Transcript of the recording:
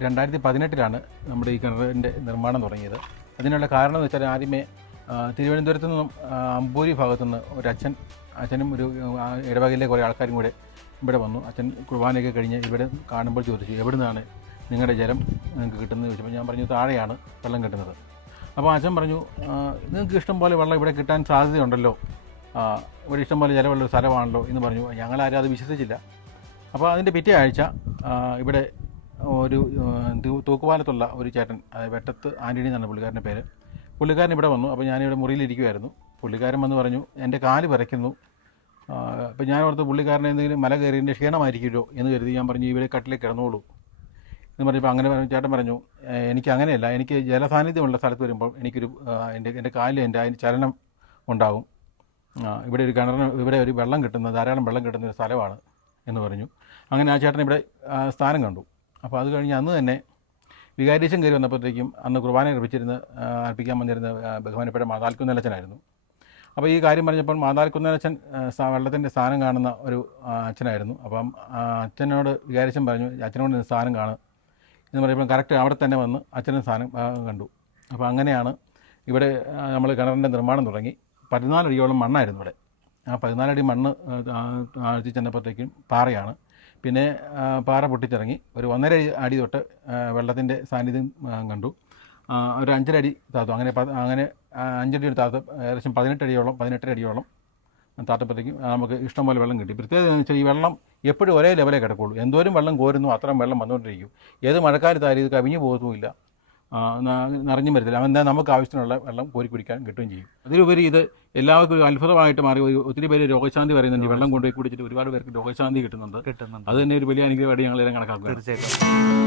2018 നമ്മുടെ ഈ കിണറിൻ്റെ നിർമ്മാണം തുടങ്ങിയത്. അതിനുള്ള കാരണം എന്ന് വെച്ചാൽ ആദ്യമേ തിരുവനന്തപുരത്തു നിന്നും അമ്പൂരി ഭാഗത്തുനിന്ന് അച്ഛനും ഒരു ഇടവകയിലെ കുറേ ആൾക്കാരും കൂടെ ഇവിടെ വന്നു. അച്ഛൻ കുർബാനയൊക്കെ കഴിഞ്ഞ് ഇവിടെ കാണുമ്പോൾ ചോദിച്ചു, എവിടെ നിന്നാണ് നിങ്ങളുടെ ജലം നിങ്ങൾക്ക് കിട്ടുന്നത് ചോദിച്ചപ്പോൾ ഞാൻ പറഞ്ഞു, താഴെയാണ് വെള്ളം കിട്ടുന്നത്. അപ്പോൾ അച്ഛൻ പറഞ്ഞു, നിങ്ങൾക്ക് ഇഷ്ടം പോലെ വെള്ളം ഇവിടെ കിട്ടാൻ സാധ്യതയുണ്ടല്ലോ, ഇവിടെ ഇഷ്ടം പോലെ ജലമുള്ള ഒരു സ്ഥലമാണല്ലോ എന്ന് പറഞ്ഞു. ഞങ്ങളാരും അത് വിശ്വസിച്ചില്ല. അപ്പോൾ അതിൻ്റെ പിറ്റേ ആഴ്ച ഇവിടെ ഒരു തൂക്കുപാലത്തുള്ള ഒരു ചേട്ടൻ, വെട്ടത്ത് ആൻ്റണി എന്നാണ് പുള്ളിക്കാരൻ്റെ പേര്, പുള്ളിക്കാരൻ ഇവിടെ വന്നു. അപ്പോൾ ഞാനിവിടെ മുറിയിലിരിക്കുമായിരുന്നു. പുള്ളിക്കാരൻ വന്ന് പറഞ്ഞു, എൻ്റെ കാല് വിറയ്ക്കുന്നു. അപ്പോൾ ഞാൻ ഓർത്ത് പുള്ളിക്കാരനെ എന്തെങ്കിലും മല കയറിയതിൻ്റെ ക്ഷീണമായിരിക്കുമല്ലോ എന്ന് കരുതി ഞാൻ പറഞ്ഞു, ഇവിടെ കട്ടിലേക്ക് കിടന്നോളൂ എന്ന് പറഞ്ഞപ്പോൾ അങ്ങനെ ചേട്ടൻ പറഞ്ഞു, എനിക്ക് അങ്ങനെയല്ല, എനിക്ക് ജലസാന്നിധ്യമുള്ള സ്ഥലത്ത് വരുമ്പോൾ എനിക്കൊരു എൻ്റെ കാലിൽ അതിന് ചലനം ഉണ്ടാകും. ഇവിടെ ഒരു കിണറിന് ഇവിടെ ഒരു ധാരാളം വെള്ളം കിട്ടുന്ന ഒരു സ്ഥലമാണ് എന്ന് പറഞ്ഞു. അങ്ങനെ ആ ചേട്ടൻ ഇവിടെ സ്ഥാനം കണ്ടു. അപ്പോൾ അത് കഴിഞ്ഞ് അന്ന് തന്നെ വികാരിച്ചൻ കയറി വന്നപ്പോഴത്തേക്കും അന്ന് കുർബാന അർപ്പിക്കാൻ വന്നിരുന്ന ബഹുമാനപ്പെട്ട മാതാൽ കുന്നേലച്ചനായിരുന്നു. അപ്പോൾ ഈ കാര്യം പറഞ്ഞപ്പോൾ മാതാൽ കുന്നേലച്ചൻ വെള്ളത്തിൻ്റെ സ്ഥാനം കാണുന്ന ഒരു അച്ഛനായിരുന്നു. അപ്പം അച്ഛനോട് വികാരിച്ചൻ പറഞ്ഞു, അച്ഛനോട് സ്ഥാനം കാണും എന്ന് പറയുമ്പോൾ കറക്റ്റ് അവിടെ തന്നെ വന്ന് അച്ഛനും സ്ഥാനം കണ്ടു. അപ്പോൾ അങ്ങനെയാണ് ഇവിടെ നമ്മൾ കിണറിൻ്റെ നിർമ്മാണം തുടങ്ങി. 14 അടിയോളം മണ്ണായിരുന്നു ഇവിടെ. ആ 14 അടി മണ്ണ് ആഴ്ച ചെന്നപ്പോഴത്തേക്കും പാറയാണ്. പിന്നെ പാറ പൊട്ടിച്ചിറങ്ങി ഒരു 1.5 അടി തൊട്ട് വെള്ളത്തിൻ്റെ സാന്നിധ്യം കണ്ടു. ഒരു 5.5 അടി താത്തു. അങ്ങനെ 5 അടി താത്ത് ഏകദേശം 18 അടിയോളം താത്തപ്പോഴത്തേക്കും നമുക്ക് ഇഷ്ടംപോലെ വെള്ളം കിട്ടി. പ്രത്യേകത എന്ന് വെച്ചാൽ ഈ വെള്ളം എപ്പോഴും ഒരേ ലെവലേ കിടക്കുള്ളൂ. എന്തോരം വെള്ളം കോരുന്നു അത്രയും വെള്ളം വന്നുകൊണ്ടിരിക്കും. ഏത് മഴക്കാലത്തായാലും ഇത് കവിഞ്ഞു പോകുന്നുമില്ല, നിറഞ്ഞു വരത്തില്ല. എന്നാൽ നമുക്ക് ആവശ്യത്തിനുള്ള വെള്ളം കോരി കുടിക്കാൻ കിട്ടുകയും ചെയ്യും. അതിലുപരി ഇത് എല്ലാവർക്കും ഒരു അത്ഭുതമായിട്ട് മാറി. ഒത്തിരി പേര് രോഗശാന്തി പറയുന്നുണ്ട്. വെള്ളം കൊണ്ടുപോയി കുടിച്ചിട്ട് ഒരുപാട് പേർക്ക് രോഗശാന്തി കിട്ടുന്നുണ്ട്. അത് തന്നെ ഒരു വലിയ അനുഗ്രഹമായിട്ട് ഞങ്ങളെല്ലാം കണക്കാക്കുക. തീർച്ചയായിട്ടും.